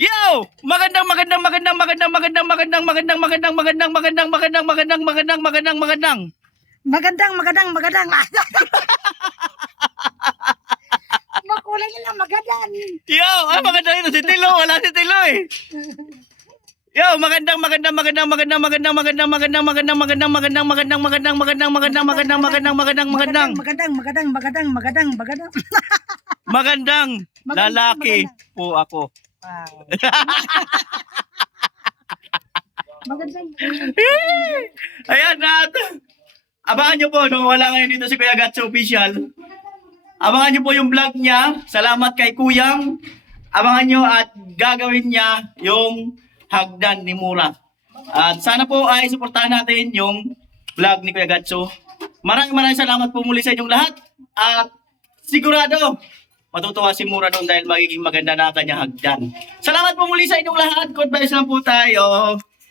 Yo! Magandang magandang magandang magandang magandang magandang magandang magandang magandang magandang magandang magandang magandang magandang magandang Magandang, magandang, magandang. Makulay nila magandang. Yo! Ay magandang ito si Tilo, wala si Tilo eh. Yo, magandang magandang magandang magandang magandang magandang magandang magandang magandang magandang magandang magandang magandang magandang magandang magandang magandang magandang Magandang, magandang, magandang, magandang, magandang. magandang Magandang, lalaki magandang. po ako. Wow. Magandang. Ayan at abangan nyo po nung wala ngayon dito si Kuya Gatso Official. Abangan nyo po yung vlog niya. Salamat kay Kuyang. Abangan nyo at gagawin niya yung hagdan ni Mura. At sana po ay suportahan natin yung vlog ni Kuya Gatso. Maraming maraming salamat po muli sa inyong lahat. At sigurado, matutuwa si Mura doon dahil magiging maganda na ang kanyang hagdan. Salamat po muli sa inyong lahat. God bless lang po tayo.